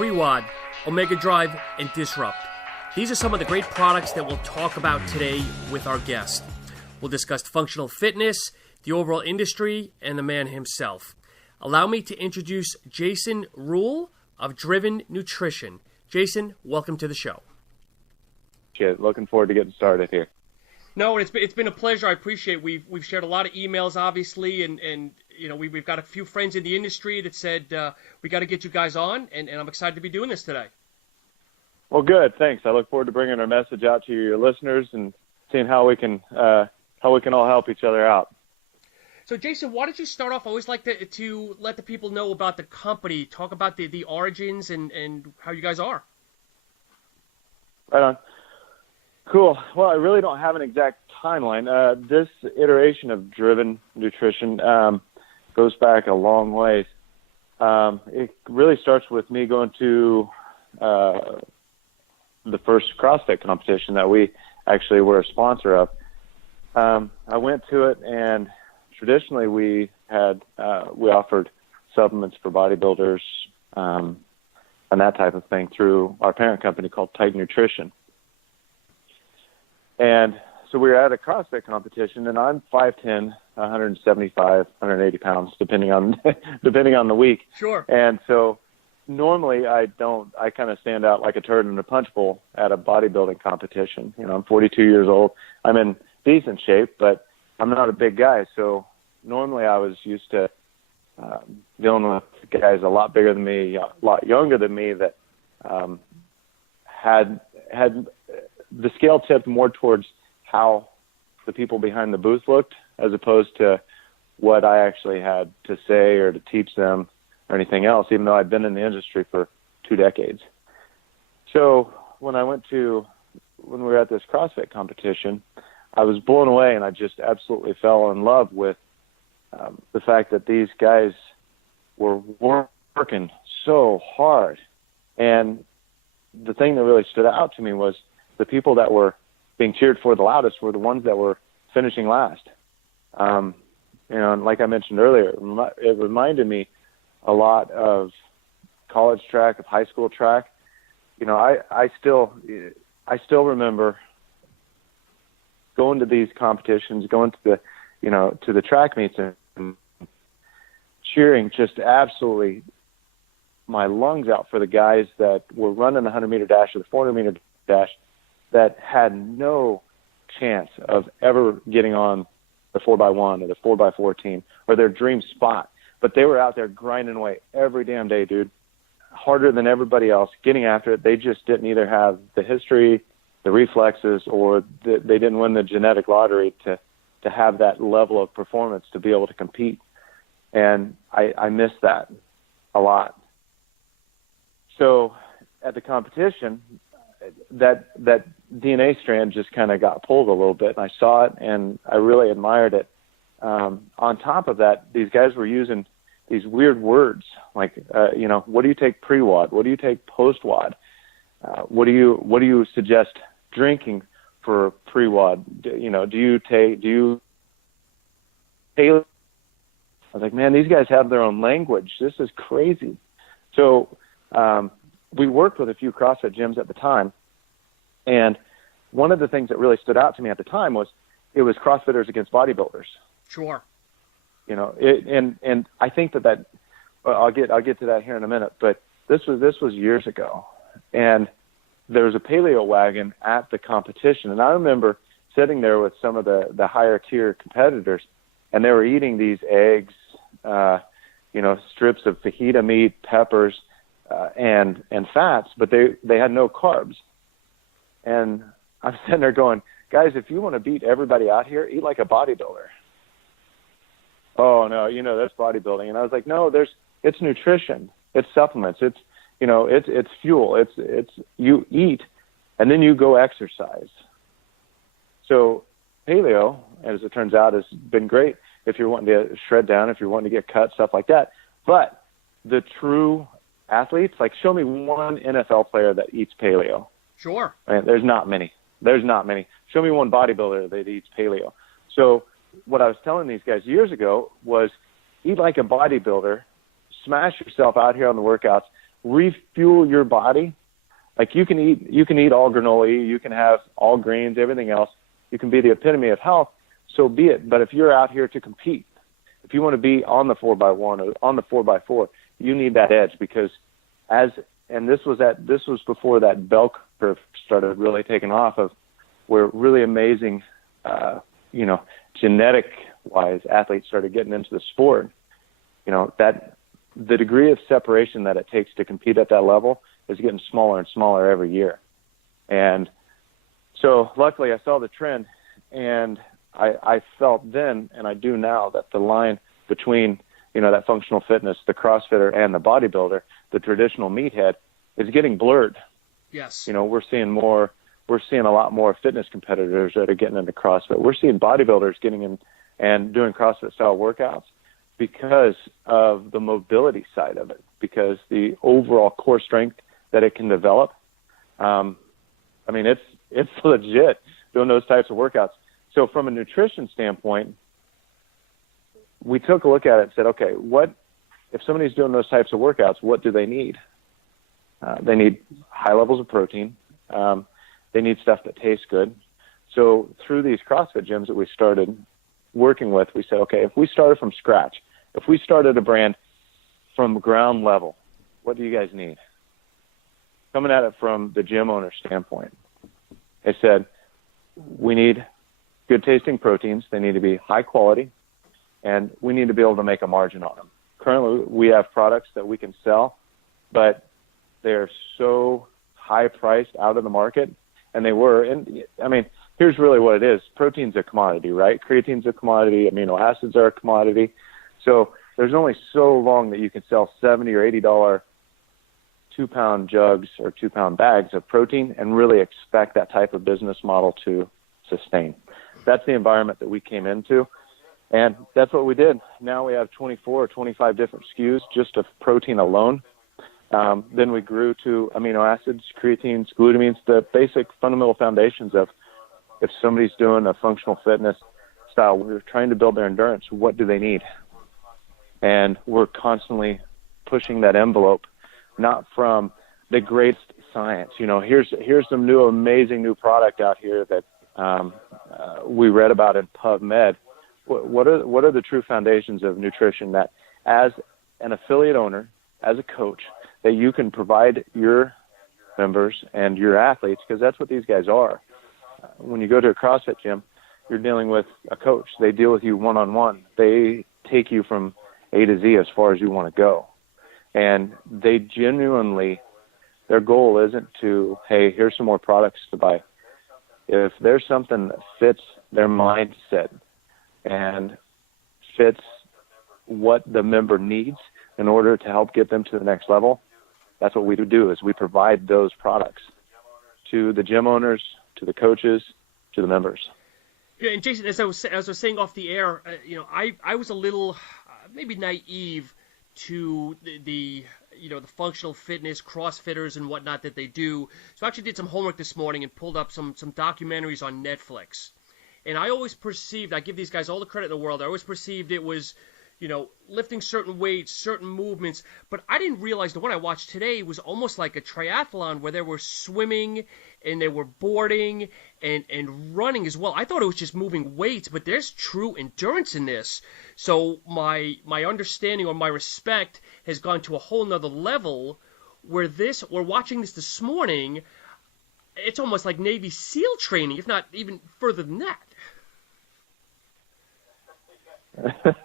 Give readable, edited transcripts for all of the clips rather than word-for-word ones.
Pre-WOD, Omega Drive, and Disrupt. These are some of the great products that we'll talk about today with our guest. We'll discuss functional fitness, the overall industry, and the man himself. Allow me to introduce Jason Rule of Driven Nutrition. Jason, welcome to the show. Looking forward to getting started here. No, it's been a pleasure. I appreciate it. We've shared a lot of emails, obviously, and you know we've got a few friends in the industry that said we got to get you guys on, and I'm excited to be doing this today. Well, good. Thanks. I look forward to bringing our message out to your listeners and seeing how we can all help each other out. So, Jason, why don't you start off? I always like to let the people know about the company, talk about the origins and how you guys are. Right on. Cool. Well, I really don't have an exact timeline. This iteration of Driven Nutrition goes back a long ways. It really starts with me going to the first CrossFit competition that we actually were a sponsor of. I went to it, and traditionally we offered supplements for bodybuilders and that type of thing through our parent company called Untitled Nutrition. And so we were at a CrossFit competition, and I'm 5'10", 175, 180 pounds, depending on the week. Sure. And so normally I kind of stand out like a turd in a punch bowl at a bodybuilding competition. You know, I'm 42 years old. I'm in decent shape, but I'm not a big guy. So normally I was used to dealing with guys a lot bigger than me, a lot younger than me that had the scale tipped more towards how the people behind the booth looked as opposed to what I actually had to say or to teach them or anything else, even though I'd been in the industry for 2 decades. So when we were at this CrossFit competition, I was blown away, and I just absolutely fell in love with the fact that these guys were working so hard. And the thing that really stood out to me was the people that were being cheered for the loudest were the ones that were finishing last. And like I mentioned earlier, it reminded me a lot of college track, of high school track. You know, I still remember going to these competitions, going to the track meets and cheering just absolutely my lungs out for the guys that were running the 100-meter dash or the 400-meter dash that had no chance of ever getting on the 4x1 or the 4x4 team or their dream spot. But they were out there grinding away every damn day, dude, harder than everybody else, getting after it. They just didn't either have the history, the reflexes, or they didn't win the genetic lottery to have that level of performance to be able to compete. And I miss that a lot. So at the competition, that DNA strand just kind of got pulled a little bit, and I saw it, and I really admired it. On top of that, these guys were using these weird words like, what do you take pre-WOD? What do you take post-WOD? What do you suggest drinking for pre-WOD? Do you I was like, man, these guys have their own language. This is crazy. So we worked with a few CrossFit gyms at the time, and one of the things that really stood out to me at the time was it was CrossFitters against bodybuilders. Sure. And I think that I'll get to that here in a minute, but this was years ago, and there was a paleo wagon at the competition, and I remember sitting there with some of the higher tier competitors, and they were eating these eggs, strips of fajita meat, peppers, and fats, but they had no carbs. And I'm sitting there going, guys, if you want to beat everybody out here, eat like a bodybuilder. Oh no, that's bodybuilding. And I was like, no, it's nutrition, it's supplements, it's fuel, it's you eat and then you go exercise. So paleo, as it turns out, has been great if you're wanting to shred down, if you're wanting to get cut, stuff like that. But the true athletes, like, show me one NFL player that eats paleo. Sure. Right? There's not many. Show me one bodybuilder that eats paleo. So what I was telling these guys years ago was eat like a bodybuilder, smash yourself out here on the workouts, refuel your body. Like you can eat all granola, you can have all grains, everything else. You can be the epitome of health, so be it. But if you're out here to compete, if you want to be on the 4x1 or on the 4x4, you need that edge because this was before that bell curve started really taking off of where really amazing, genetic wise athletes started getting into the sport. That the degree of separation that it takes to compete at that level is getting smaller and smaller every year. And so luckily I saw the trend, and I felt then, and I do now, that the line between, that functional fitness, the CrossFitter and the bodybuilder, the traditional meathead, is getting blurred. Yes. We're seeing a lot more fitness competitors that are getting into CrossFit. We're seeing bodybuilders getting in and doing CrossFit style workouts because of the mobility side of it, because the overall core strength that it can develop. It's legit doing those types of workouts. So from a nutrition standpoint, we took a look at it and said, okay, what if somebody's doing those types of workouts, what do they need? They need high levels of protein. They need stuff that tastes good. So through these CrossFit gyms that we started working with, we said, okay, if we started from scratch, if we started a brand from ground level, what do you guys need? Coming at it from the gym owner standpoint, I said, we need good tasting proteins. They need to be high quality, and we need to be able to make a margin on them. Currently, we have products that we can sell, but they're so high priced out of the market, and they were. And here's really what it is. Protein's a commodity, right? Creatine's a commodity. Amino acids are a commodity. So there's only so long that you can sell $70 or $80 2-pound jugs or 2-pound bags of protein and really expect that type of business model to sustain. That's the environment that we came into, and that's what we did. Now we have 24 or 25 different SKUs just of protein alone. Then we grew to amino acids, creatines, glutamines, the basic fundamental foundations of if somebody's doing a functional fitness style, we're trying to build their endurance, what do they need? And we're constantly pushing that envelope, not from the greatest science. Here's some new, amazing new product out here that we read about in PubMed. What are the true foundations of nutrition that as an affiliate owner, as a coach, that you can provide your members and your athletes, because that's what these guys are. When you go to a CrossFit gym, you're dealing with a coach. They deal with you one-on-one. They take you from A to Z as far as you want to go. And they genuinely, their goal isn't to, hey, here's some more products to buy. If there's something that fits their mindset and fits what the member needs in order to help get them to the next level, that's what we do, is we provide those products to the gym owners, to the coaches, to the members. Yeah, and Jason, as I was saying off the air, I was a little maybe naive to the functional fitness, CrossFitters and whatnot that they do. So I actually did some homework this morning and pulled up some documentaries on Netflix. And I always perceived, I give these guys all the credit in the world, I always perceived it was, lifting certain weights, certain movements. But I didn't realize the one I watched today was almost like a triathlon where they were swimming and they were boarding and running as well. I thought it was just moving weights, but there's true endurance in this. So my understanding or my respect has gone to a whole nother level where we're watching this morning, it's almost like Navy SEAL training, if not even further than that.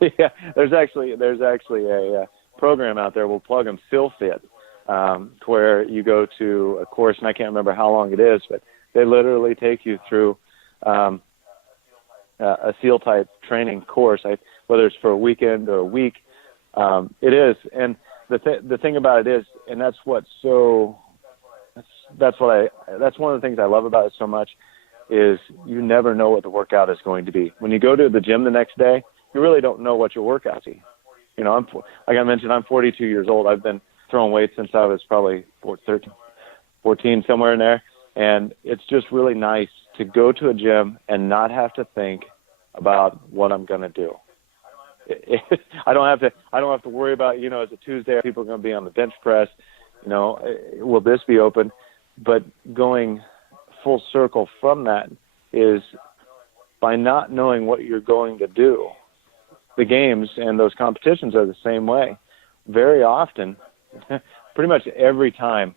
Yeah, there's actually a program out there. We'll plug them, SEALFit, where you go to a course, and I can't remember how long it is, but they literally take you through a SEAL type training course, whether it's for a weekend or a week. It is, and the thing about it is, and that's one of the things I love about it so much, is you never know what the workout is going to be. When you go to the gym the next day, you really don't know what your workout is. Like I mentioned, I'm 42 years old. I've been throwing weights since I was probably 14, somewhere in there. And it's just really nice to go to a gym and not have to think about what I'm going to do. I don't have to worry about, is it Tuesday? People are going to be on the bench press. will this be open? But going full circle from that is by not knowing what you're going to do. The games and those competitions are the same way. Very often, pretty much every time,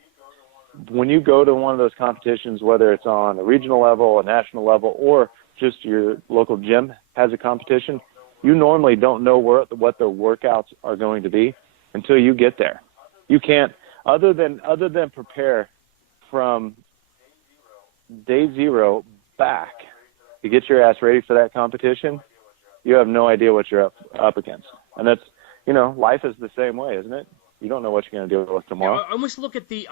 when you go to one of those competitions, whether it's on a regional level, a national level, or just your local gym has a competition, you normally don't know what the workouts are going to be until you get there. You can't, other than prepare from day zero back to get your ass ready for that competition, you have no idea what you're up against. And that's, life is the same way, isn't it? You don't know what you're going to deal with tomorrow. I almost look at the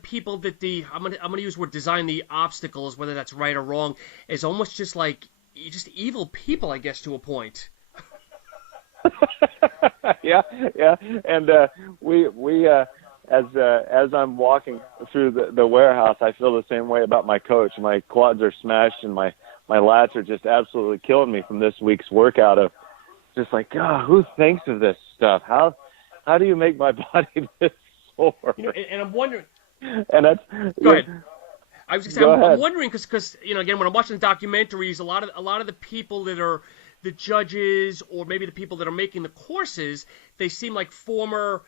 people that I'm going to use the word design the obstacles, whether that's right or wrong, as almost just like just evil people, I guess, to a point. yeah. And we as I'm walking through the warehouse, I feel the same way about my coach. My quads are smashed and my lats are just absolutely killing me from this week's workout of just like, God, who thinks of this stuff? How do you make my body this sore? And I'm wondering. And that's go ahead. I was going to say, I'm wondering because again, when I'm watching the documentaries, a lot of the people that are the judges or maybe the people that are making the courses, they seem like former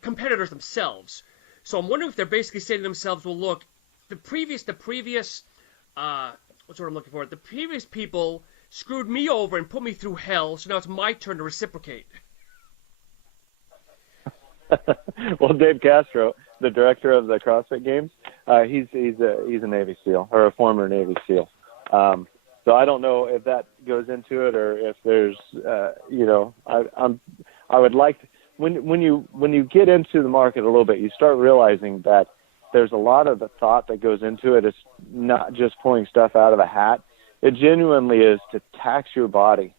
competitors themselves. So I'm wondering if they're basically saying to themselves, well, look, the previous what's what I'm looking for? The previous people screwed me over and put me through hell, so now it's my turn to reciprocate. Well, Dave Castro, the director of the CrossFit Games, he's a Navy SEAL or a former Navy SEAL. So I don't know if that goes into it or if there's, I would like to, when you get into the market a little bit, you start realizing that there's a lot of the thought that goes into it. It's not just pulling stuff out of a hat. It genuinely is to tax your body.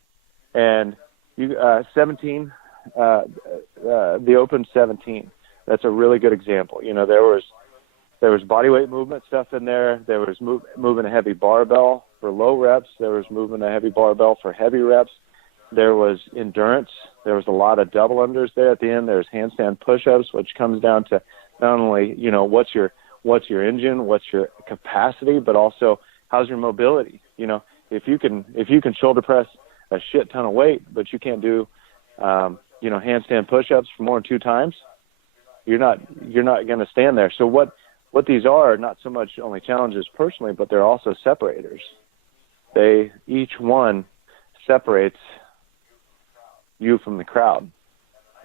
And you 17. The Open 17. That's a really good example. There was body weight movement stuff in there. There was moving a heavy barbell for low reps. There was moving a heavy barbell for heavy reps. There was endurance. There was a lot of double unders there at the end. There's handstand push-ups, which comes down to not only what's your engine, what's your capacity, but also how's your mobility. If you can shoulder press a shit ton of weight, but you can't do handstand push-ups for more than 2 times, you're not going to stand there. So what these are not so much only challenges personally, but they're also separators. Each one separates you from the crowd,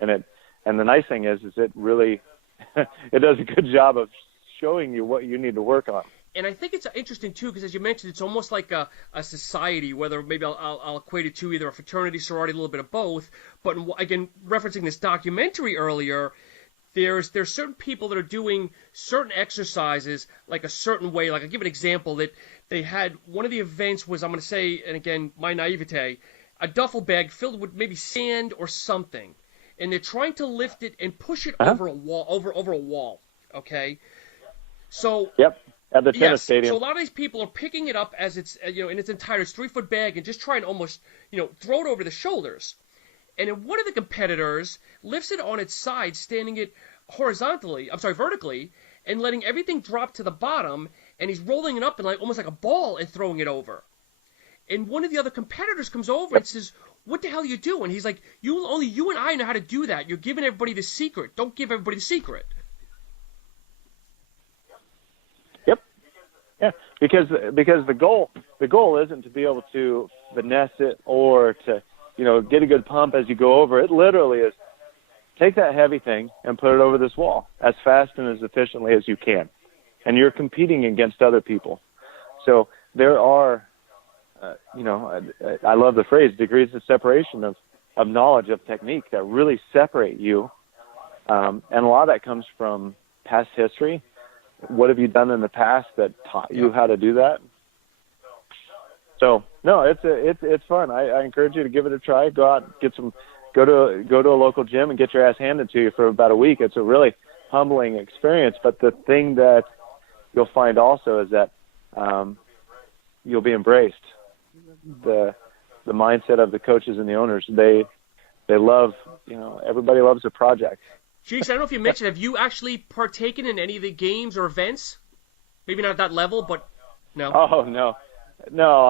and the nice thing is it really it does a good job of showing you what you need to work on. And I think it's interesting, too, because as you mentioned, it's almost like a society, whether maybe I'll equate it to either a fraternity, sorority, a little bit of both. But again, referencing this documentary earlier, there's certain people that are doing certain exercises like a certain way. Like I'll give an example that they had, one of the events was, I'm going to say, and again, my naivete, a duffel bag filled with maybe sand or something. And they're trying to lift it and push it over a wall, over a wall, okay? So... Yep. At the tennis stadium. So a lot of these people are picking it up as it's, in its entirety, it's 3-foot bag and just trying to almost, throw it over the shoulders. And then one of the competitors lifts it on its side, standing it vertically, and letting everything drop to the bottom, and he's rolling it up in almost like a ball and throwing it over. And one of the other competitors comes over and says, "What the hell are you doing?" He's like, only you and I know how to do that. You're giving everybody the secret. Don't give everybody the secret. Yeah, because the goal isn't to be able to finesse it or to get a good pump as you go over. It literally is take that heavy thing and put it over this wall as fast and as efficiently as you can, and you're competing against other people. So there are, I love the phrase degrees of separation of knowledge, of technique that really separate you, and a lot of that comes from past history. What have you done in the past that taught you how to do that? So no, it's fun. I encourage you to give it a try. Go out, go to a local gym and get your ass handed to you for about a week. It's a really humbling experience. But the thing that you'll find also is that you'll be embraced. The mindset of the coaches and the owners, they love, everybody loves a project. Jason, I don't know if you mentioned, have you actually partaken in any of the games or events? Maybe not at that level, but no. Oh no,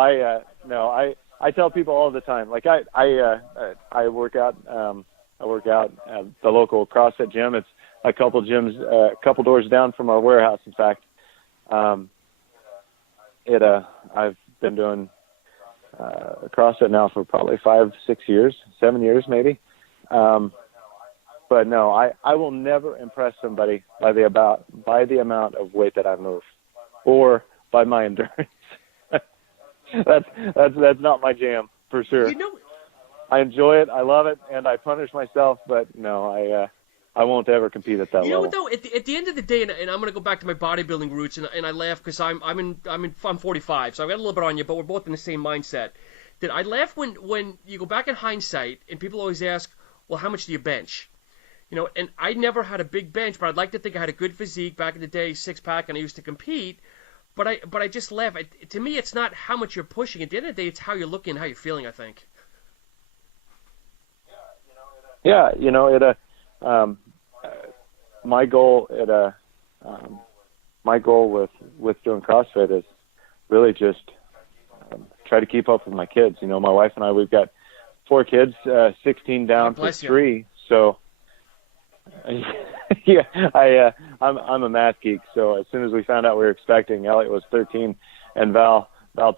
I tell people all the time. Like I work out. I work out at the local CrossFit gym. It's a couple gyms, a couple doors down from our warehouse. In fact, I've been doing CrossFit now for probably 5, 6 years, 7 years maybe. But no, I will never impress somebody by the amount of weight that I move, or by my endurance. That's not my jam for sure. You know, I enjoy it, I love it, and I punish myself. But no, I won't ever compete at that level. You know what though? At the end of the day, and I'm going to go back to my bodybuilding roots, and I laugh because I'm 45, so I've got a little bit on you, but we're both in the same mindset. That I laugh when you go back in hindsight, and people always ask, well, how much do you bench? You know, and I never had a big bench, but I'd like to think I had a good physique back in the day, 6-pack, and I used to compete. But I just laugh. To me, it's not how much you're pushing. At the end of the day, it's how you're looking, how you're feeling, I think. Yeah, you know, my goal with doing CrossFit is really just try to keep up with my kids. You know, my wife and I, we've got 4 kids, 16 down to 3. So yeah, I'm a math geek. So as soon as we found out we were expecting, Elliot was 13, and Val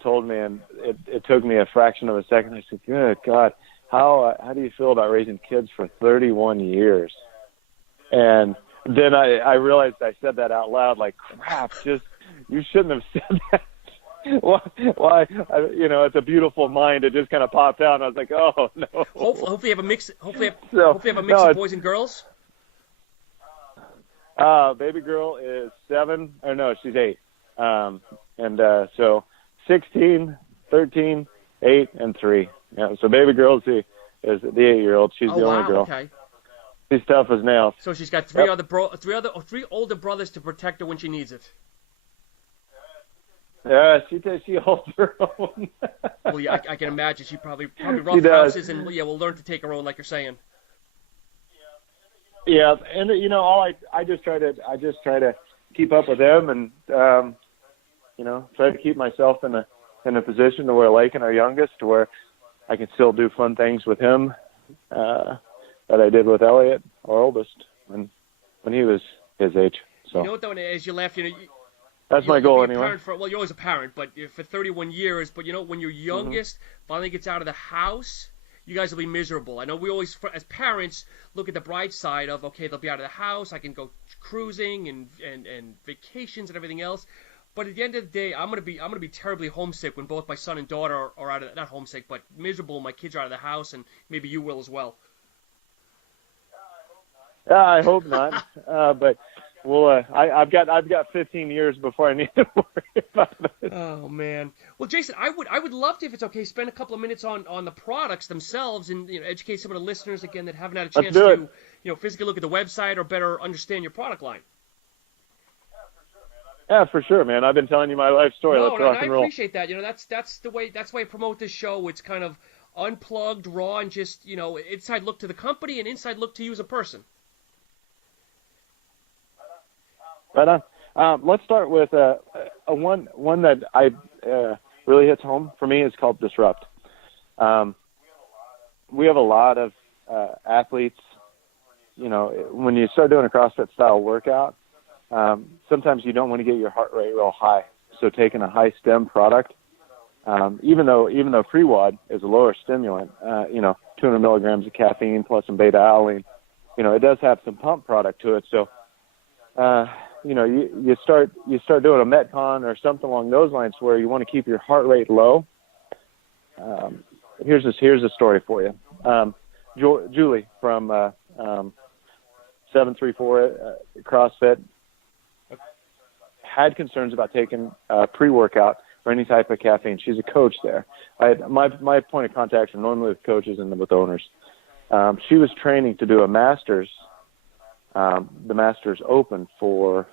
told me, and it took me a fraction of a second. I said, good God, how do you feel about raising kids for 31 years? And then I realized I said that out loud, like, crap, you shouldn't have said that. Why? You know, it's a beautiful mind. It just kind of popped out, and I was like, oh, no. Hopefully you have a mix. Hopefully you have a mix of boys and girls. Baby girl is 7, or no, she's 8. So 16, 13, 8, and 3. Yeah. So baby girl is the 8-year-old. She's the only girl. Okay. She's tough as nails. So she's got three older brothers to protect her when she needs it. Yeah, she holds her own. Well, yeah, I can imagine she probably roughhouses and will learn to take her own, like you're saying. Yeah, and you know, I just try to keep up with them, and you know, try to keep myself in a position to where Lakin, our youngest, to where I can still do fun things with him that I did with Elliot, our oldest, when he was his age. So you know what though, as you laugh, you know. That's my goal anyway. You're always a parent, but for 31 years. But you know, when your youngest finally gets out of the house, you guys will be miserable. I know we always, as parents, look at the bright side of, okay, they'll be out of the house, I can go cruising and vacations and everything else. But at the end of the day, I'm gonna be terribly homesick when both my son and daughter are out of, not homesick, but miserable. My kids are out of the house, and maybe you will as well. I hope not. But. Well, I've got 15 years before I need to worry about it. Oh man. Well, Jason, I would love to, if it's okay, spend a couple of minutes on the products themselves and educate some of the listeners again that haven't had a chance to physically look at the website or better understand your product line. Yeah, for sure, man. I've been telling you my life story. Let's rock and roll. I appreciate that. You know, that's the way I promote this show. It's kind of unplugged, raw, and just inside look to the company and inside look to you as a person. Right on. Let's start with one that I really hits home for me. Is called Disrupt. We have a lot of athletes. You know, when you start doing a CrossFit style workout, sometimes you don't want to get your heart rate real high. So taking a high stem product, even though pre-WOD is a lower stimulant, 200 milligrams of caffeine plus some beta-alanine, it does have some pump product to it. So. You start doing a Metcon or something along those lines where you want to keep your heart rate low. Here's a story for you. Julie from 734 CrossFit had concerns about taking pre-workout or any type of caffeine. She's a coach there. My point of contact are normally with coaches and with owners. She was training to do a master's. The Masters Open for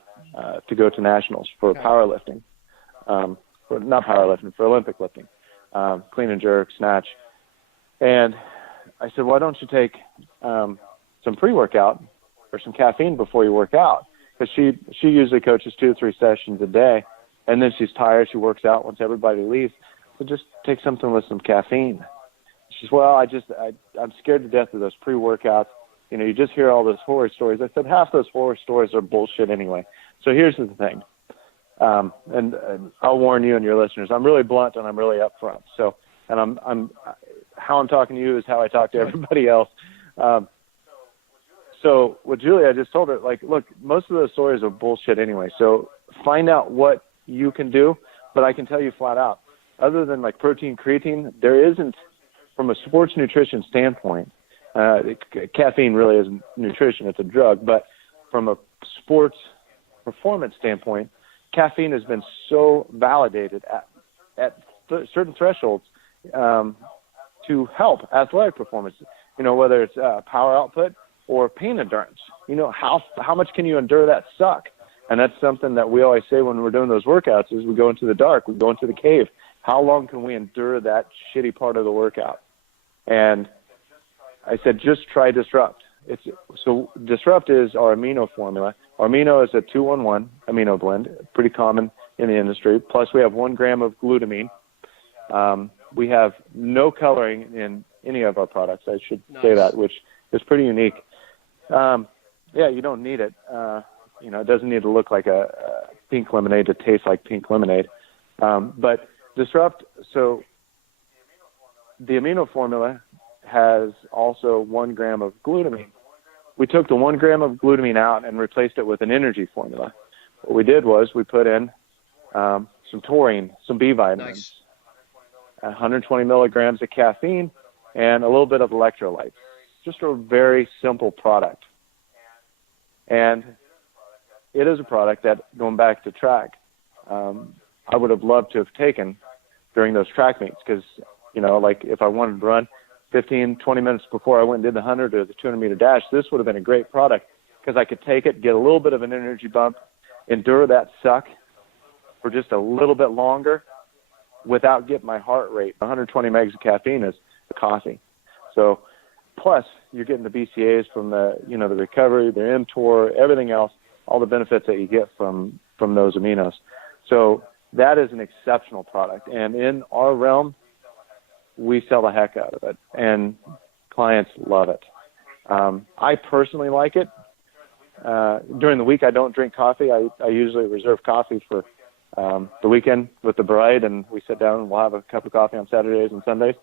to go to nationals for powerlifting, for Olympic lifting, clean and jerk, snatch. And I said, why don't you take some pre-workout or some caffeine before you work out. Because she usually coaches 2 to 3 sessions a day, and then she's tired. She works out once everybody leaves. So just take something with some caffeine. She says, well, I'm scared to death of those pre-workouts. You know, you just hear all those horror stories. I said, half those horror stories are bullshit anyway. So here's the thing. And I'll warn you and your listeners, I'm really blunt and I'm really upfront. So, and how I'm talking to you is how I talk to everybody else. So with Julie, I just told her, like, look, most of those stories are bullshit anyway. So find out what you can do. But I can tell you flat out, other than like protein, creatine, there isn't, from a sports nutrition standpoint, caffeine really isn't nutrition, it's a drug. But from a sports performance standpoint, caffeine has been so validated at certain thresholds to help athletic performance, you know, whether it's power output or pain endurance. You know, how much can you endure that suck? And that's something that we always say when we're doing those workouts is we go into the dark, we go into the cave. How long can we endure that shitty part of the workout? And I said, just try Disrupt. So Disrupt is our amino formula. Our amino is a 2-1-1 amino blend, pretty common in the industry. Plus we have 1 gram of glutamine. We have no coloring in any of our products, I should say that, which is pretty unique. Yeah, you don't need it. You know, it doesn't need to look like a pink lemonade to taste like pink lemonade. But Disrupt, so the amino formula has also 1 gram of glutamine. We took the 1 gram of glutamine out and replaced it with an energy formula. What we did was we put in some taurine, some B vitamins, 120 milligrams of caffeine, and a little bit of electrolytes. Just a very simple product. And it is a product that, going back to track, I would have loved to have taken during those track meets because, you know, like if I wanted to run 15, 20 minutes before I went and did the 100 or the 200-meter dash, this would have been a great product because I could take it, get a little bit of an energy bump, endure that suck for just a little bit longer without getting my heart rate. 120 megs of caffeine is a coffee. So plus you're getting the BCAAs from the, you know, the recovery, the mTOR, everything else, all the benefits that you get from those aminos. So that is an exceptional product. And in our realm, we sell the heck out of it, and clients love it. I personally like it. During the week, I don't drink coffee. I usually reserve coffee for the weekend with the bride, and we sit down and we'll have a cup of coffee on Saturdays and Sundays.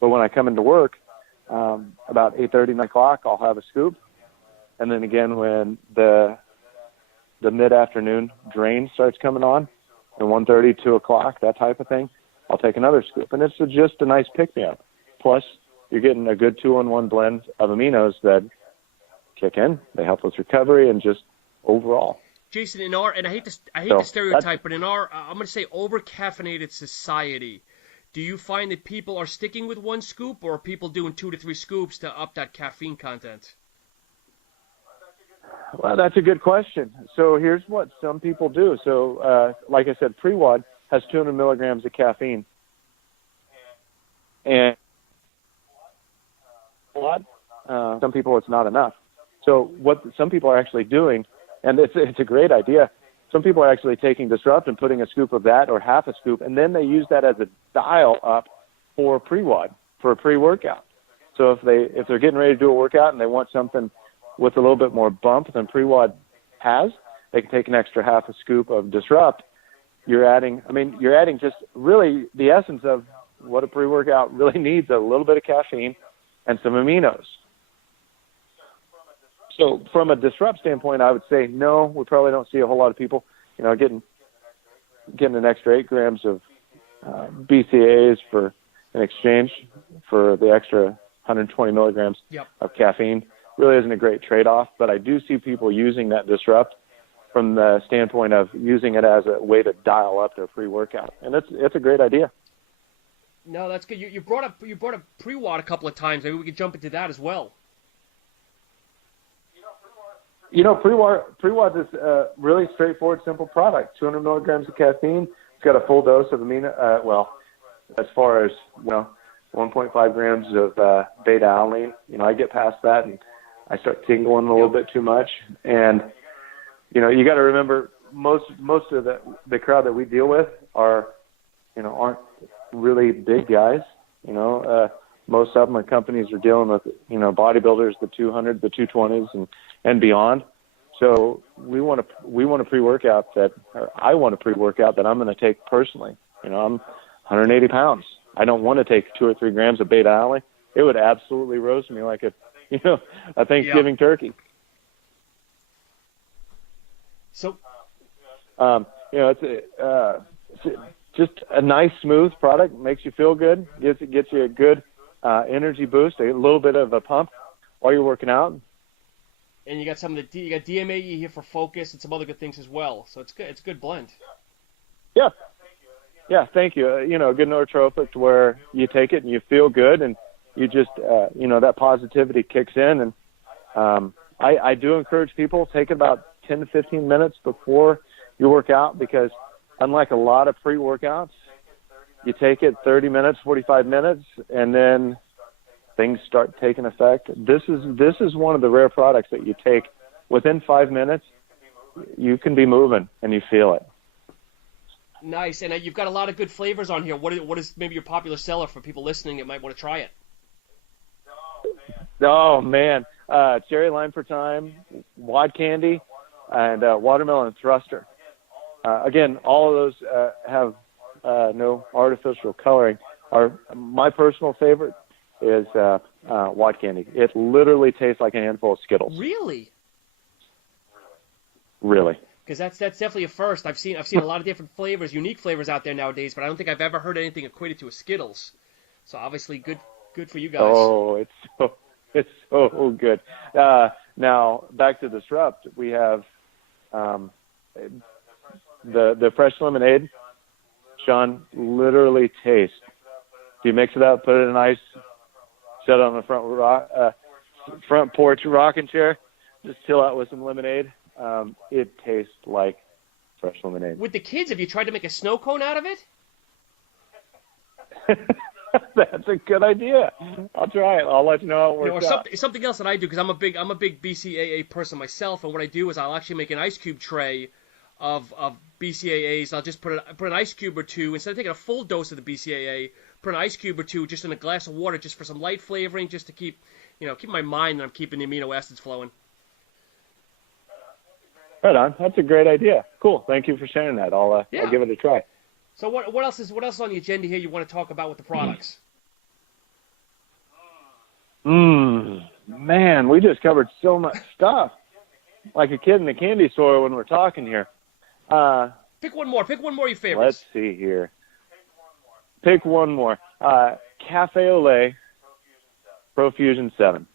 But when I come into work, about 8:30, 9 o'clock, I'll have a scoop. And then again, when the mid-afternoon drain starts coming on, at 1:30, 2 o'clock, that type of thing, I'll take another scoop. And it's just a nice pick-me-up. Plus, you're getting a good 2-in-1 blend of aminos that kick in. They help with recovery and just overall. Jason, and I hate the stereotype, but in our, I'm going to say, over-caffeinated society, do you find that people are sticking with 1 scoop, or are people doing 2 to 3 scoops to up that caffeine content? Well, that's a good question. So here's what some people do. So, like I said, Pre-WOD has 200 milligrams of caffeine. And some people, it's not enough. So what some people are actually doing, and it's a great idea, some people are actually taking Disrupt and putting a scoop of that or half a scoop, and then they use that as a dial up for Pre-WOD, for a pre-workout. So if they're getting ready to do a workout and they want something with a little bit more bump than Pre-WOD has, they can take an extra half a scoop of Disrupt. You're adding just really the essence of what a pre-workout really needs, a little bit of caffeine and some aminos. So from a Disrupt standpoint, I would say no, we probably don't see a whole lot of people, you know, getting an extra 8 grams of BCAAs in exchange for the extra 120 milligrams of caffeine. Really isn't a great trade-off, but I do see people using that Disrupt from the standpoint of using it as a way to dial up their pre-workout, and it's a great idea. No, that's good. You brought up Pre-WOD a couple of times. Maybe we could jump into that as well. You know, Pre-WOD is a really straightforward, simple product. 200 milligrams of caffeine. It's got a full dose of amino. As far as 1.5 grams of beta alanine. You know, I get past that, and I start tingling a little bit too much. And, you got to remember most of the crowd that we deal with are, aren't really big guys. Most supplement companies are dealing with, bodybuilders, the 200, the 220s and beyond. So we want a pre-workout I want a pre-workout that I'm going to take personally. I'm 180 pounds. I don't want to take 2 or 3 grams of beta alanine. It would absolutely roast me like a Thanksgiving turkey. So, it's just a nice, smooth product. Makes you feel good. Gets you a good energy boost, a little bit of a pump while you're working out. And you got you got DMAE here for focus and some other good things as well. So it's good. It's a good blend. Yeah. Yeah, thank you. A good nootropic to where you take it and you feel good, and you just, that positivity kicks in. And I do encourage people, take it about 10 to 15 minutes before you work out, because unlike a lot of pre-workouts, you take it 30 minutes, 45 minutes, and then things start taking effect. This is one of the rare products that you take within 5 minutes, you can be moving and you feel it. Nice. And you've got a lot of good flavors on here. What is maybe your popular seller for people listening that might want to try it? Oh, man. Cherry lime for time, wad candy, and watermelon thruster. Again, all of those have no artificial coloring. My personal favorite is wad candy. It literally tastes like a handful of Skittles. Really? Really. Because that's definitely a first. I've seen a lot of different flavors, unique flavors out there nowadays, but I don't think I've ever heard anything equated to a Skittles. So obviously good for you guys. Oh, it's so good. Now back to Disrupt. We have the fresh lemonade. Sean, literally taste. You mix it up, put it in ice, set it on the front porch rocking chair, just chill out with some lemonade. It tastes like fresh lemonade. With the kids, have you tried to make a snow cone out of it? That's a good idea. I'll try it. I'll let you know how it works out. Something else that I do, because I'm a big BCAA person myself, and what I do is I'll actually make an ice cube tray of BCAAs. I'll just put an ice cube or two, instead of taking a full dose of the BCAA, put an ice cube or two just in a glass of water, just for some light flavoring, just to keep my mind that I'm keeping the amino acids flowing. Right on. That's a great idea. Cool. Thank you for sharing that. I'll give it a try. So what else is on the agenda here you want to talk about with the products? Man, we just covered so much stuff. Like a kid in a candy store when we're talking here. Pick one more. Pick one more of your favorites. Let's see here. Pick one more. Cafe au lait Profusion 7.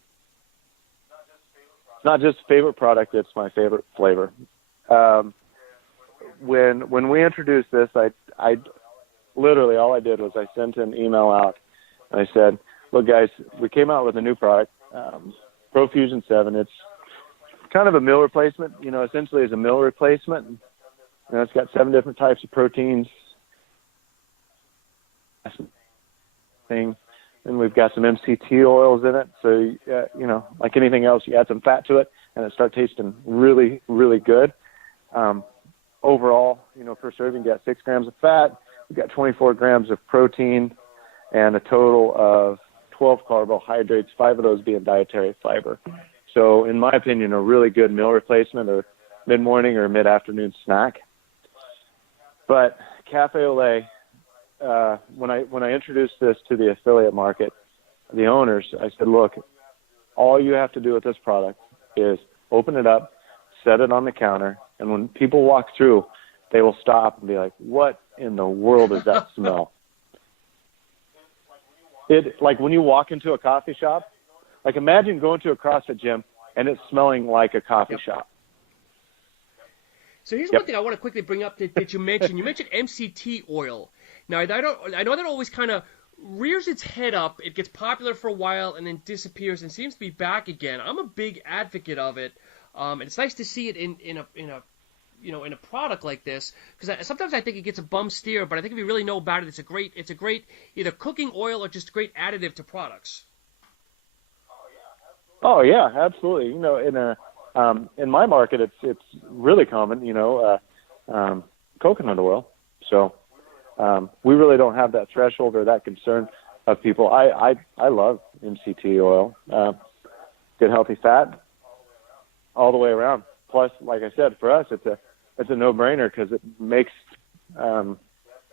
It's not just a favorite product, it's my favorite flavor. When we introduced this, I literally all I did was I sent an email out and I said, look guys, we came out with a new product, Profusion 7. It's kind of a meal replacement, essentially is a meal replacement. It's got 7 different types of proteins. And we've got some Mct oils in it. So, like anything else, you add some fat to it and it starts tasting really, really good. Overall, per serving, you got 6 grams of fat. We've got 24 grams of protein and a total of 12 carbohydrates, 5 of those being dietary fiber. So in my opinion, a really good meal replacement or mid-morning or mid-afternoon snack. But Cafe au lait, when I introduced this to the affiliate market, the owners, I said, look, all you have to do with this product is open it up, set it on the counter, and when people walk through, they will stop and be like, what in the world is that smell? Like when you walk into a coffee shop, like imagine going to a CrossFit gym and it's smelling like a coffee shop. So here's one thing I want to quickly bring up that you mentioned. You mentioned Mct oil. Now, I know that always kind of rears its head up. It gets popular for a while and then disappears and seems to be back again. I'm a big advocate of it, and it's nice to see it in a product like this, because sometimes I think it gets a bum steer, but I think if you really know about it, it's a great either cooking oil or just a great additive to products. Oh yeah, absolutely. In my market, it's really common. Coconut oil. So we really don't have that threshold or that concern of people. I love MCT oil. Good healthy fat all the way around. Plus, like I said, for us, it's a no-brainer because it makes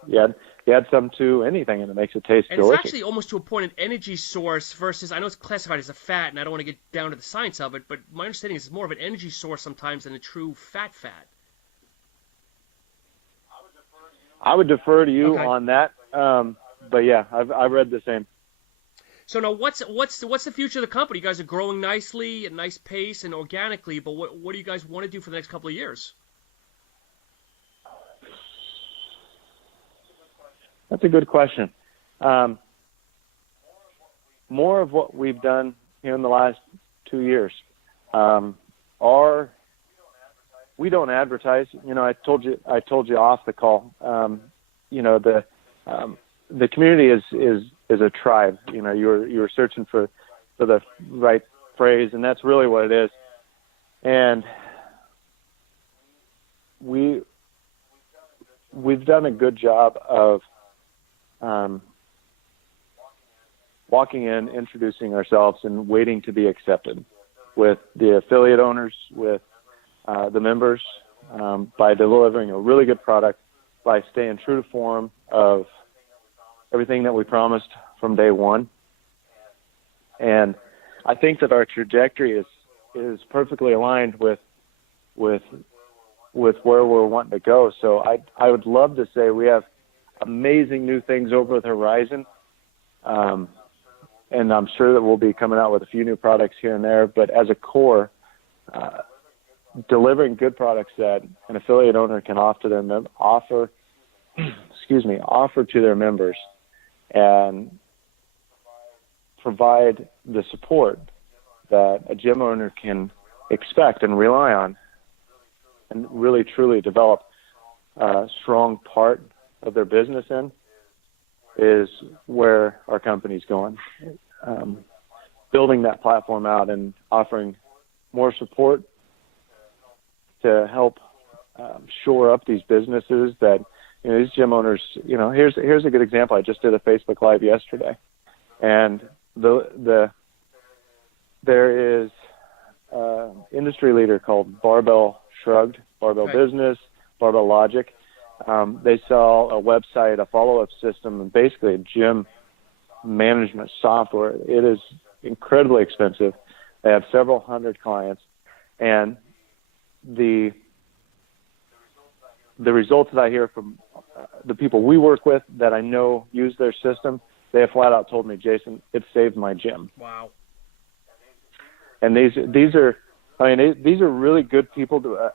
you add some to anything and it makes it taste and delicious. It's actually almost to a point an energy source versus, I know it's classified as a fat, and I don't want to get down to the science of it, but my understanding is it's more of an energy source sometimes than a true fat. I would defer to you Okay. on that, but yeah, I've read the same. So now, what's the future of the company? You guys are growing nicely, at a nice pace, and organically. But what do you guys want to do for the next couple of years? That's a good question. More of what we've done here in the last 2 years. We don't advertise. I told you off the call. The community is a tribe. You were searching for the right phrase, and that's really what it is. And we've done a good job of walking in, introducing ourselves, and waiting to be accepted with the affiliate owners, with the members, by delivering a really good product, by staying true to form of everything that we promised from day one. And I think that our trajectory is perfectly aligned with where we're wanting to go. So I would love to say we have amazing new things over the horizon. And I'm sure that we'll be coming out with a few new products here and there, but as a core, delivering good products that an affiliate owner can offer to their members and provide the support that a gym owner can expect and rely on, and really truly develop a strong part of their business in, is where our company's going. Building that platform out and offering more support to help shore up these businesses that, these gym owners, here's a good example. I just did a Facebook Live yesterday, and there is an industry leader called Barbell Shrugged, Barbell Business, Barbell Logic. They sell a website, a follow-up system, and basically a gym management software. It is incredibly expensive. They have several hundred clients, and the results that I hear from the people we work with that I know use their system, they have flat out told me, Jason, it saved my gym. Wow. And these are really good people to, a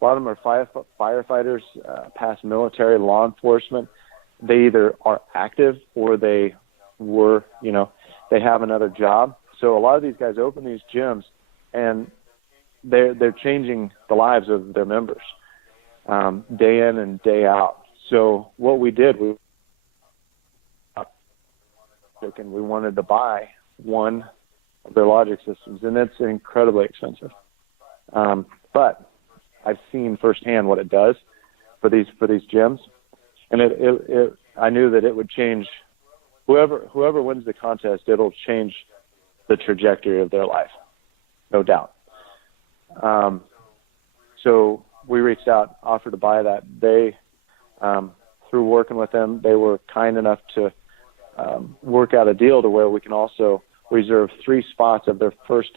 lot of them are firefighters, past military, law enforcement. They either are active or they were, they have another job. So a lot of these guys open these gyms, and they're changing the lives of their members, day in and day out. So what we did, we wanted to buy one of their logic systems, and it's incredibly expensive. But I've seen firsthand what it does for these gyms, and I knew that it would change whoever wins the contest. It'll change the trajectory of their life, no doubt. So we reached out, offered to buy that. They, through working with them, they were kind enough to work out a deal to where we can also reserve 3 spots of their first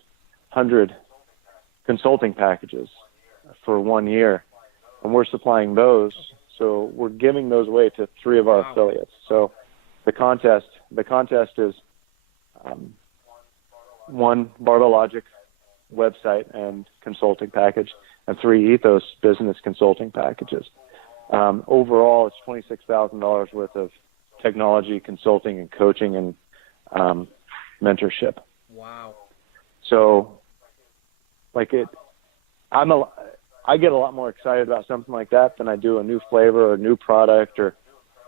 100 consulting packages for 1 year, and we're supplying those. So we're giving those away to 3 of our affiliates. So the contest is 1 Barbell Logic website and consulting package, and 3 Ethos business consulting packages. Overall, it's $26,000 worth of technology, consulting, and coaching, and mentorship. Wow. So, I get a lot more excited about something like that than I do a new flavor or a new product or,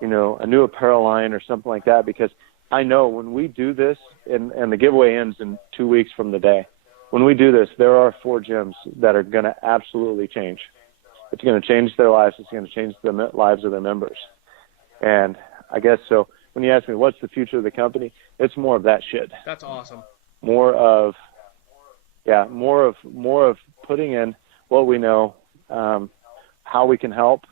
a new apparel line or something like that, because I know when we do this, and the giveaway ends in 2 weeks from the day, when we do this, there are 4 gyms that are going to absolutely change. It's going to change their lives. It's going to change the lives of their members. And I guess so when you ask me what's the future of the company, it's more of that shit. That's awesome. More of putting in what we know, how we can help.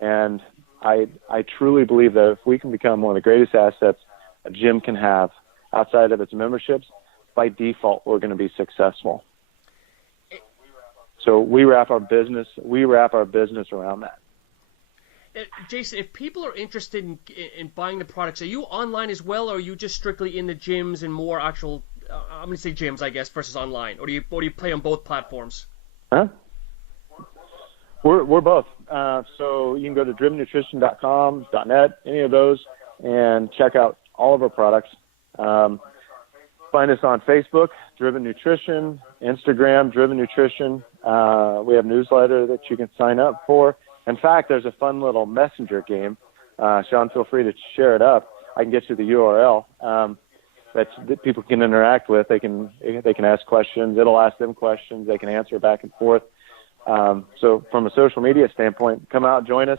And I truly believe that if we can become one of the greatest assets a gym can have outside of its memberships, by default, we're going to be successful. So we wrap our business around that. Jason, if people are interested in buying the products, are you online as well, or are you just strictly in the gyms and more actual, I'm going to say gyms, I guess, versus online? Or do you play on both platforms? Huh? We're both. So you can go to drivennutrition.com, .net, any of those, and check out all of our products. Find us on Facebook, Driven Nutrition, Instagram, Driven Nutrition. We have a newsletter that you can sign up for. In fact, there's a fun little messenger game. Sean, feel free to share it up. I can get you the URL that people can interact with. They can ask questions. It'll ask them questions. They can answer back and forth. So from a social media standpoint, come out, join us.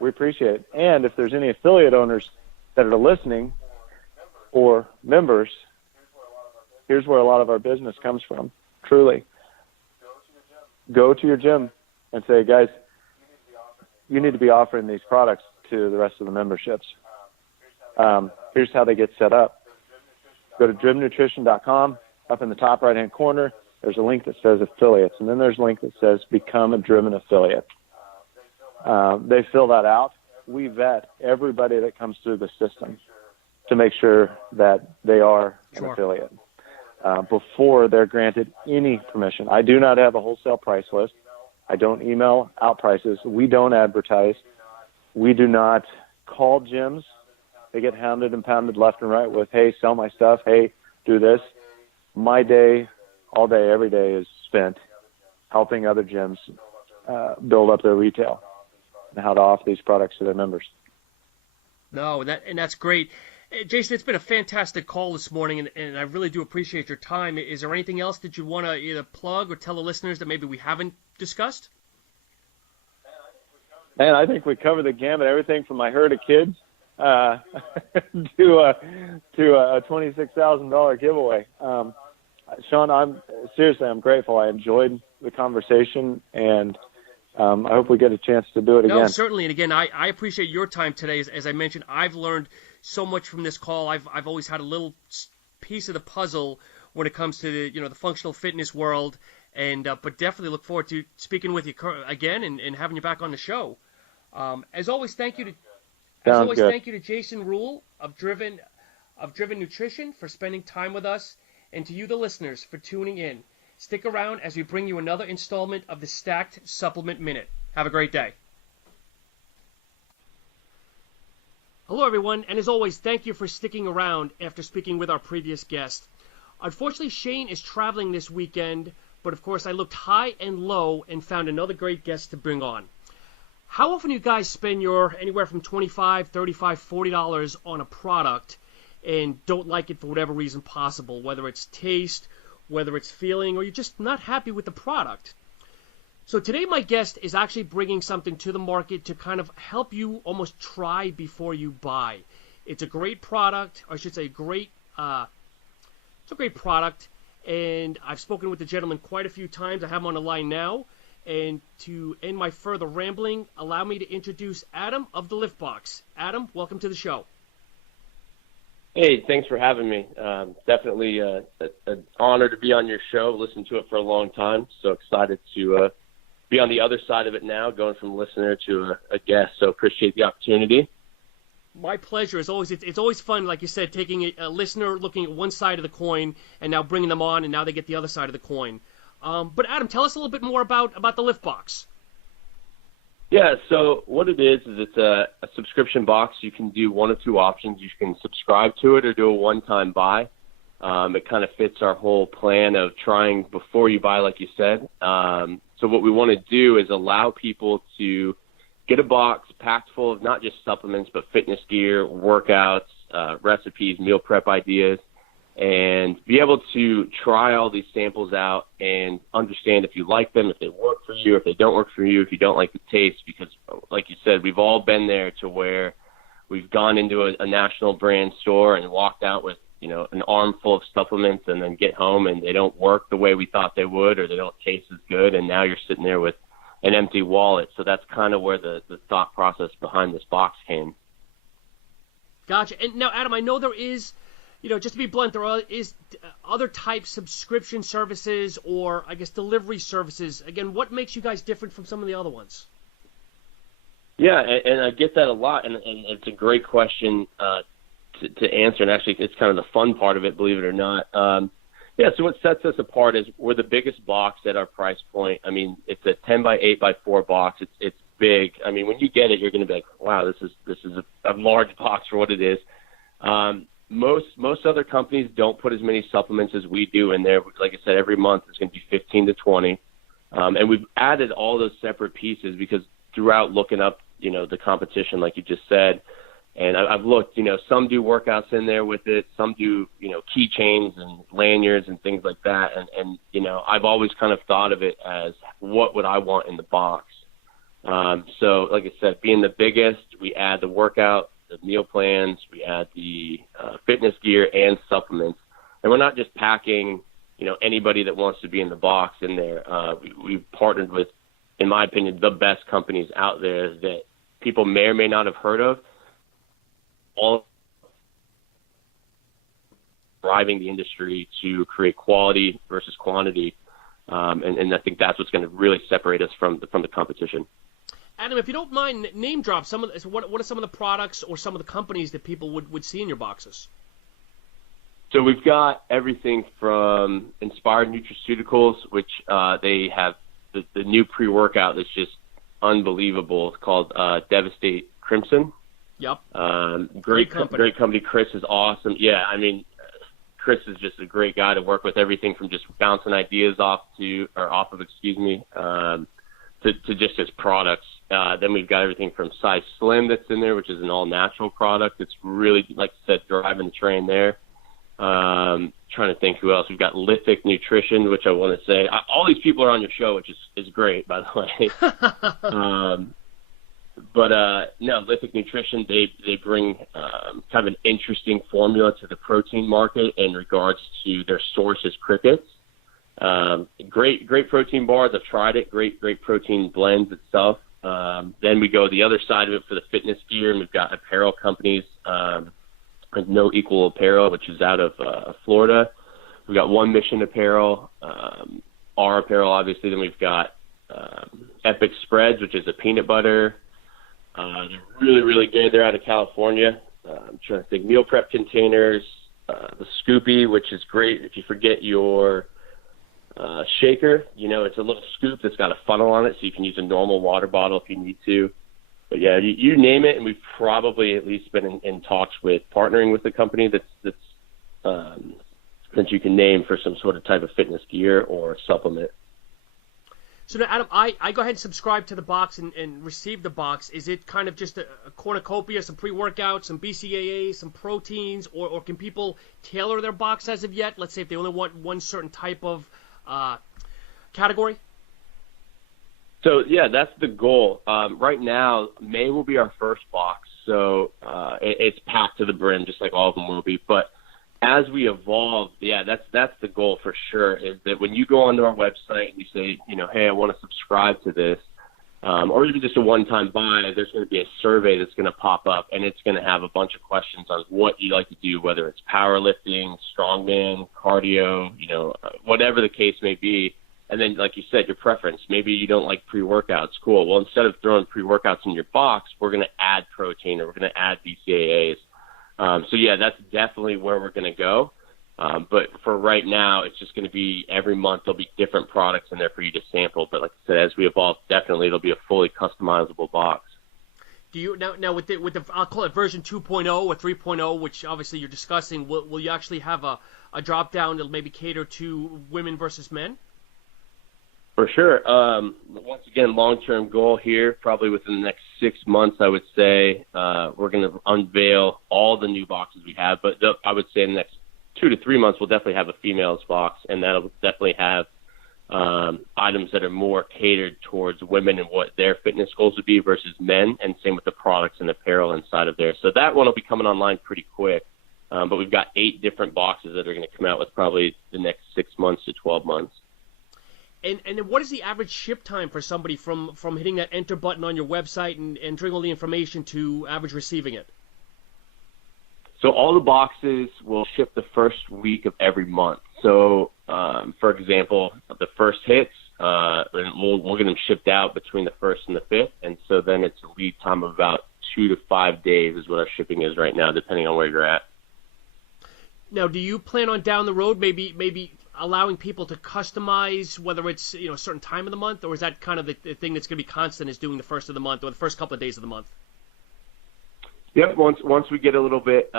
We appreciate it. And if there's any affiliate owners that are listening or members, here's where a lot of our business comes from, truly. Go to your gym and say, guys, you need to be offering these products to the rest of the memberships. Here's how they get set up. Go to drivennutrition.com. Up in the top right-hand corner, there's a link that says affiliates, and then there's a link that says become a Driven affiliate. They fill that out. We vet everybody that comes through the system to make sure that they are an affiliate before they're granted any permission. I do not have a wholesale price list. I don't email out prices. We don't advertise. We do not call gyms. They get hounded and pounded left and right with, hey, sell my stuff. Hey, do this. My day, all day, every day is spent helping other gyms build up their retail and how to offer these products to their members. No, and that's great. Jason, it's been a fantastic call this morning, and I really do appreciate your time. Is there anything else that you want to either plug or tell the listeners that maybe we haven't discussed? Man, I think we covered the gamut, everything from my herd of kids to a $26,000 giveaway. Sean, I'm grateful. I enjoyed the conversation, and I hope we get a chance to do it again. No, certainly. And again, I appreciate your time today. As I mentioned, I've learned so much from this call. I've always had a little piece of the puzzle when it comes to the functional fitness world, and but definitely look forward to speaking with you again and having you back on the show. As always, thank you to Jason Rule of Driven Nutrition for spending time with us, and to you, the listeners, for tuning in. Stick around as we bring you another installment of the Stacked Supplement Minute. Have a great day. Hello, everyone, and as always, thank you for sticking around after speaking with our previous guest. Unfortunately, Shane is traveling this weekend, but of course I looked high and low and found another great guest to bring on. How often do you guys spend your anywhere from $25, $35, $40 on a product and don't like it for whatever reason possible, whether it's taste, whether it's feeling, or you're just not happy with the product? So today my guest is actually bringing something to the market to kind of help you almost try before you buy. It's a great product, or I should say it's a great product, and I've spoken with the gentleman quite a few times. I have him on the line now. And to end my further rambling, allow me to introduce Adam of the Lift Box. Adam, welcome to the show. Hey, thanks for having me. Definitely an honor to be on your show. Listened to it for a long time. So excited to be on the other side of it now, going from listener to a guest. So appreciate the opportunity. My pleasure. As always, it's always fun, like you said, taking a listener looking at one side of the coin and now bringing them on, and now they get the other side of the coin. But Adam, tell us a little bit more about the Lift Box. Yeah, so what it is it's a subscription box. You can do one of two options. You can subscribe to it or do a one-time buy. It kind of fits our whole plan of trying before you buy, like you said. So what we want to do is allow people to get a box packed full of not just supplements, but fitness gear, workouts, recipes, meal prep ideas, and be able to try all these samples out and understand if you like them, if they work for you, if they don't work for you, if you don't like the taste. Because, like you said, we've all been there to where we've gone into a national brand store and walked out with, an armful of supplements and then get home and they don't work the way we thought they would, or they don't taste as good. And now you're sitting there with an empty wallet. So that's kind of where the thought process behind this box came. Gotcha. And now, Adam, I know there is, just to be blunt, is other type subscription services or, I guess, delivery services. Again, what makes you guys different from some of the other ones? Yeah, and I get that a lot, and it's a great question to answer, and actually it's kind of the fun part of it, believe it or not. So what sets us apart is we're the biggest box at our price point. I mean, it's a 10 by 8 by 4 box. It's big. I mean, when you get it, you're going to be like, wow, this is a large box for what it is. Most other companies don't put as many supplements as we do in there. Like I said, every month it's going to be 15 to 20. And we've added all those separate pieces because throughout looking up, the competition, like you just said, and I've looked, some do workouts in there with it. Some do, keychains and lanyards and things like that. And I've always kind of thought of it as what would I want in the box? So like I said, being the biggest, we add the workout, the meal plans, we add the fitness gear and supplements. And we're not just packing, anybody that wants to be in the box in there. We've partnered with, in my opinion, the best companies out there that people may or may not have heard of, all driving the industry to create quality versus quantity. And I think that's what's going to really separate us from the competition. Adam, if you don't mind, name drop what are some of the products or some of the companies that people would see in your boxes? So we've got everything from Inspired Nutraceuticals, which they have the new pre-workout that's just unbelievable. It's called Devastate Crimson. Yep. Great company. Chris is awesome. Yeah, I mean, Chris is just a great guy to work with. Everything from just bouncing ideas off of, to just his products. Then we've got everything from Size Slim that's in there, which is an all-natural product. It's really, like I said, driving the train there. Trying to think who else. We've got Lithic Nutrition, which I want to say. All these people are on your show, which is great, by the way. Lithic Nutrition, they bring kind of an interesting formula to the protein market in regards to their source is crickets. Great protein bars. I've tried it. Great protein blends itself. Then we go the other side of it for the fitness gear, and we've got apparel companies, like No Equal Apparel, which is out of Florida. We've got One Mission Apparel, our apparel, obviously. Then we've got Epic Spreads, which is a peanut butter. They're really, really good. They're out of California. I'm trying to think. Meal prep containers, the Scoopy, which is great if you forget your shaker. It's a little scoop that's got a funnel on it, so you can use a normal water bottle if you need to. But yeah, you name it, and we've probably at least been in talks with partnering with a company that you can name for some sort of type of fitness gear or supplement. So now, Adam, I go ahead and subscribe to the box and receive the box. Is it kind of just a cornucopia, some pre-workouts, some BCAAs, some proteins, or can people tailor their box as of yet? Let's say if they only want one certain type of category? So, yeah, that's the goal. Right now, May will be our first box, so it's packed to the brim, just like all of them will be. But as we evolve, yeah, that's the goal for sure, is that when you go onto our website and you say, hey, I want to subscribe to this, or even just a one-time buy, there's going to be a survey that's going to pop up, and it's going to have a bunch of questions on what you like to do, whether it's powerlifting, strongman, cardio, whatever the case may be. And then, like you said, your preference. Maybe you don't like pre-workouts. Cool. Well, instead of throwing pre-workouts in your box, we're going to add protein or we're going to add BCAAs. So, yeah, that's definitely where we're going to go. But for right now, it's just going to be every month there'll be different products in there for you to sample. But like I said, as we evolve, definitely it'll be a fully customizable box. Do you now with the I'll call it version 2.0 or 3.0, which obviously you're discussing, will you actually have a drop down that'll maybe cater to women versus men? For sure. Once again, long-term goal here, probably within the next 6 months, I would say, we're going to unveil all the new boxes we have. But I would say in the next 2 to 3 months, we'll definitely have a females box, and that'll definitely have items that are more catered towards women and what their fitness goals would be versus men, and same with the products and apparel inside of there. So that one will be coming online pretty quick. But we've got 8 different boxes that are going to come out with probably the next 6 months to 12 months. And what is the average ship time for somebody from hitting that enter button on your website and entering all the information to average receiving it? So all the boxes will ship the first week of every month. So, for example, the first hits, we'll get them shipped out between the 1st and the 5th. And so then it's a lead time of about 2 to 5 days is what our shipping is right now, depending on where you're at. Now, do you plan on down the road maybe allowing people to customize, whether it's a certain time of the month, or is that kind of the thing that's going to be constant, is doing the first of the month or the first couple of days of the month? Yep. Once we get a little bit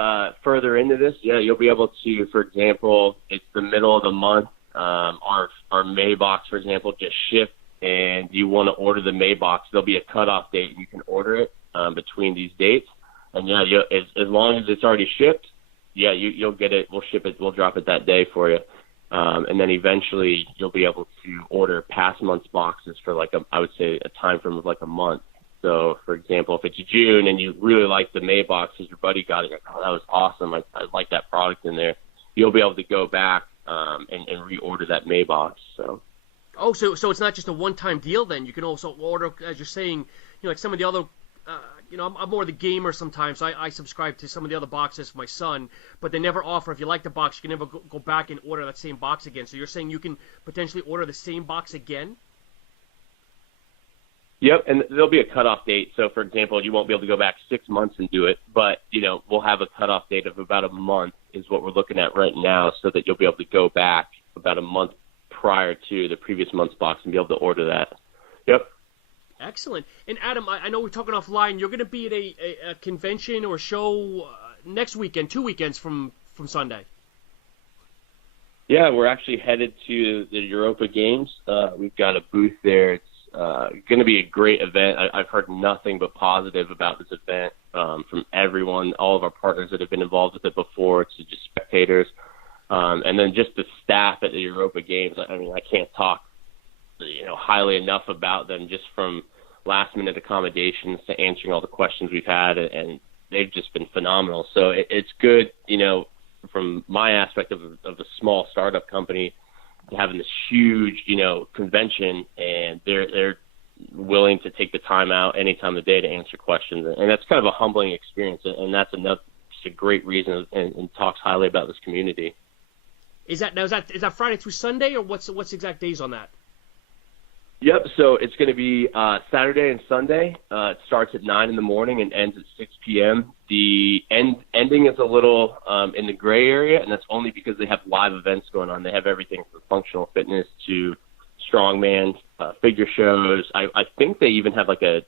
further into this, you'll be able to, for example, it's the middle of the month. Our May box, for example, just shipped, and you want to order the May box. There'll be a cutoff date, and you can order it between these dates. And as long as it's already shipped, you'll get it. We'll ship it. We'll drop it that day for you. And then eventually you'll be able to order past month's boxes for I would say a time frame of a month. So, for example, if it's June and you really like the May box because your buddy got it, you're like, oh, that was awesome. I like that product in there. You'll be able to go back and reorder that May box. So. Oh, so it's not just a one-time deal then. You can also order, as you're saying, like some of the other, I'm more the gamer sometimes. I subscribe to some of the other boxes for my son, but they never offer, if you like the box, you can never go back and order that same box again. So you're saying you can potentially order the same box again? Yep, and there'll be a cutoff date. So, for example, you won't be able to go back 6 months and do it, but, we'll have a cutoff date of about a month is what we're looking at right now, so that you'll be able to go back about a month prior to the previous month's box and be able to order that. Yep. Excellent. And, Adam, I know we're talking offline. You're going to be at a convention or show next weekend, 2 weekends from Sunday. Yeah, we're actually headed to the Europa Games. We've got a booth there. It's going to be a great event. I've heard nothing but positive about this event from everyone, all of our partners that have been involved with it before, to just spectators, and then just the staff at the Europa Games. I mean, I can't talk highly enough about them, just from last-minute accommodations to answering all the questions we've had, and they've just been phenomenal. So it's good, from my aspect of a small startup company, having this huge, convention, and they're willing to take the time out any time of the day to answer questions. And that's kind of a humbling experience. And that's just a great reason, and talks highly about this community. Is that Friday through Sunday, or what's the exact days on that? Yep. So it's going to be Saturday and Sunday. It starts at 9 in the morning and ends at 6 p.m. The ending is a little in the gray area, and that's only because they have live events going on. They have everything from functional fitness to strongman, figure shows. I think they even have a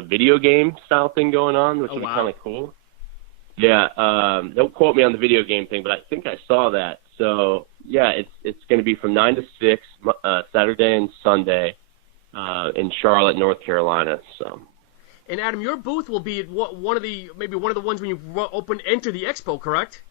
video game style thing going on, which would be kind of cool. Yeah. Don't quote me on the video game thing, but I think I saw that. So yeah, it's going to be from 9 to 6 Saturday and Sunday. In Charlotte, North Carolina. So, and Adam, your booth will be at one of the ones when you enter the expo, correct?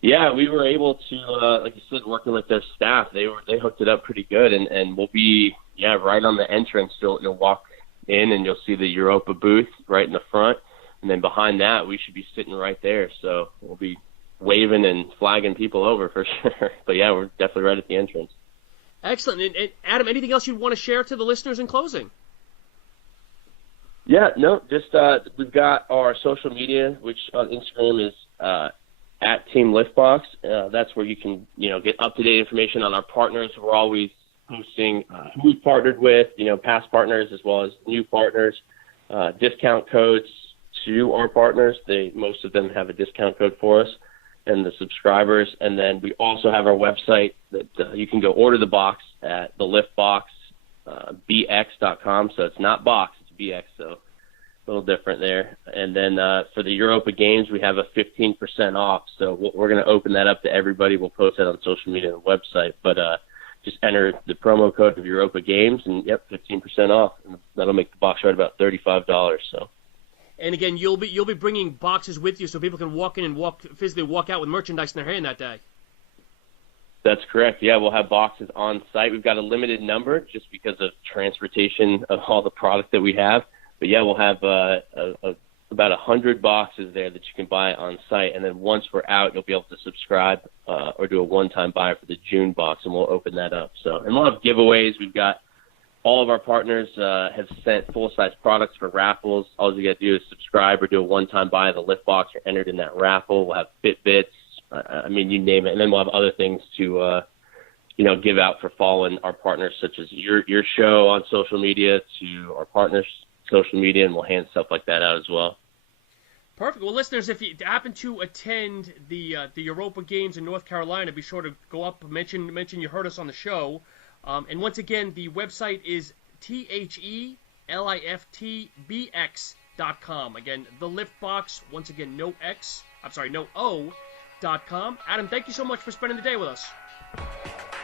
Yeah, we were able to, like you said, working with their staff. They hooked it up pretty good, and we'll be right on the entrance. You'll walk in and you'll see the Europa booth right in the front, and then behind that we should be sitting right there. So we'll be waving and flagging people over for sure. But yeah, we're definitely right at the entrance. Excellent. And Adam, anything else you'd want to share to the listeners in closing? Yeah, no, just we've got our social media, which on Instagram is at Team Liftbox. That's where you can, get up-to-date information on our partners. We're always posting who we've partnered with, past partners as well as new partners, discount codes to our partners. Most of them have a discount code for us, and the subscribers. And then we also have our website that you can go order the box at theliftboxbx.com. So it's not box, it's BX, so a little different there. And then for the Europa Games, we have a 15% off. So we're going to open that up to everybody. We'll post that on social media and the website. But just enter the promo code of Europa Games, and 15% off. And that'll make the box right about $35. So. And again, you'll be bringing boxes with you so people can walk in and physically walk out with merchandise in their hand that day. That's correct. Yeah, we'll have boxes on site. We've got a limited number just because of transportation of all the product that we have. But yeah, we'll have about 100 boxes there that you can buy on site. And then once we're out, you'll be able to subscribe or do a one-time buy for the June box, and we'll open that up. And we'll have giveaways. We've got all of our partners have sent full-size products for raffles. All you got to do is subscribe or do a one-time buy of the lift box. You're entered in that raffle. We'll have Fitbits. You name it. And then we'll have other things to, give out for following our partners, such as your show on social media to our partners' social media, and we'll hand stuff like that out as well. Perfect. Well, listeners, if you happen to attend the Europa Games in North Carolina, be sure to go up, mention you heard us on the show. And once again, the website is theliftbx.com. Again, the lift box, once again, no O.com. Adam, thank you so much for spending the day with us.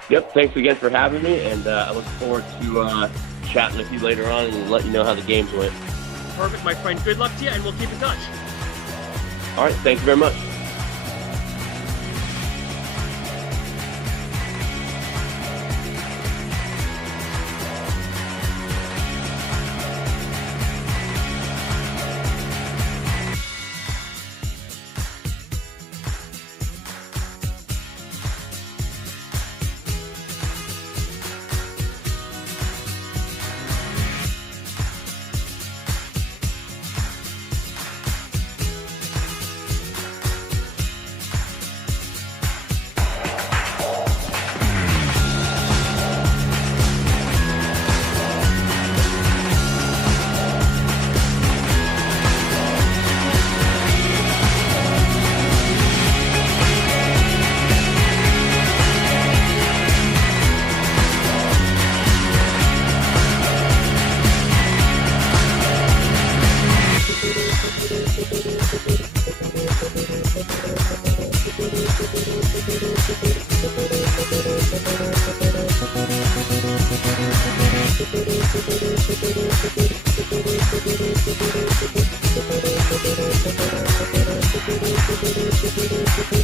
Yep, thanks again for having me, and I look forward to chatting with you later on and let you know how the games went. Perfect, my friend. Good luck to you, and we'll keep in touch. All right, thank you very much. Thank you.